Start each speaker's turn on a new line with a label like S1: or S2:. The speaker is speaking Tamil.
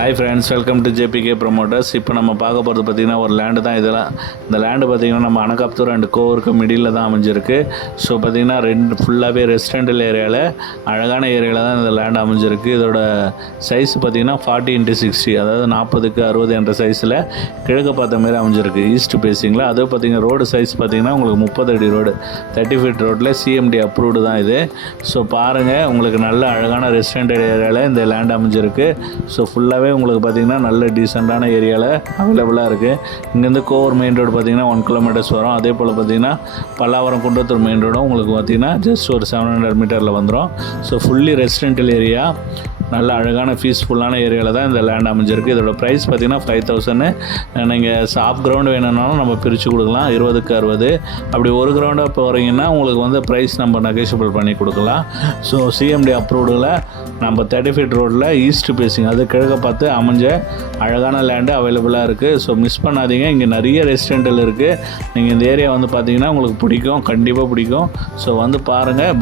S1: Hi friends welcome to JBK promoters இப்போ நம்ம பார்க்க போகிறது பார்த்திங்கன்னா ஒரு லேண்டு தான் இதெல்லாம். இந்த லேண்டு பார்த்திங்கன்னா நம்ம அனகாப்தூர் அண்ட் கோவருக்கு மிடில் தான் அமைஞ்சிருக்கு. ஸோ பார்த்திங்கன்னா ரெண்டு ஃபுல்லாகவே ரெசிடென்டல் ஏரியாவில் அழகான ஏரியாவில் தான் இந்த லேண்ட் அமைஞ்சிருக்கு. இதோட சைஸ் பார்த்திங்கன்னா ஃபார்ட்டி இன்ட்டு சிக்ஸ்டி அதாவது நாற்பதுக்கு அறுபது என்ற சைஸில் கிழக்கு பார்த்த மாதிரி அமைஞ்சிருக்கு. ஈஸ்ட் பேசிங்களா அது பார்த்திங்கன்னா ரோடு சைஸ் பார்த்திங்கன்னா உங்களுக்கு முப்பது அடி ரோடு தேர்ட்டி ஃபீட் ரோட்டில் சிஎம்டி அப்ரூவ்டு தான் இது. ஸோ பாருங்கள் உங்களுக்கு நல்ல அழகான ரெசிடென்டல் ஏரியாவில் இந்த லேண்ட் அமைஞ்சிருக்கு. ஸோ ஃபுல்லாகவே உங்களுக்கு பார்த்திங்கன்னா நல்ல டீசெண்டான ஏரியாவில் அவைலபிளாக இருக்குது இங்கேருந்து கோவர் மெயின் ரோடு பார்த்திங்கன்னா ஒன் கிலோமீட்டர்ஸ் வரும். அதே போல் பார்த்திங்கன்னா பல்லாவரம் குன்றத்தூர் மெயின் ரோடும் உங்களுக்கு பார்த்திங்கன்னா ஜஸ்ட் ஒரு செவன் ஹண்ட்ரட் மீட்டரில் வந்துடும் ஸோ ஃபுல்லி ரெசிடென்டல் ஏரியா நல்ல அழகான பீஸ்ஃபுல்லான ஏரியாவில் தான் இந்த லேண்ட் அமைஞ்சிருக்கு. இதோட ப்ரைஸ் பார்த்தீங்கன்னா ஃபைவ் தௌசண்ட் நீங்கள் சாஃப்ட் கிரவுண்ட் வேணும்னாலும் நம்ம பிரித்து கொடுக்கலாம். இருபதுக்கு அறுபது. அப்படி ஒரு கிரவுண்டாக போகிறீங்கன்னா உங்களுக்கு வந்து ப்ரைஸ் நம்ம நெகோஷியபிள் பண்ணி கொடுக்கலாம். ஸோ சிஎம்டி அப்ரூவ்டில் நம்ம தேர்ட்டி ஃபீட் ரோட்டில் ஈஸ்ட் பேசிங் அது கிழக்க பார்த்து அமைஞ்ச அழகான லேண்டு அவைலபிளாக இருக்குது ஸோ மிஸ் பண்ணாதீங்க. இங்கே நிறைய ரெசிடென்டல் இருக்குது நீங்கள் இந்த ஏரியா வந்து பார்த்தீங்கன்னா உங்களுக்கு பிடிக்கும். கண்டிப்பாக பிடிக்கும். ஸோ வந்து பாருங்கள்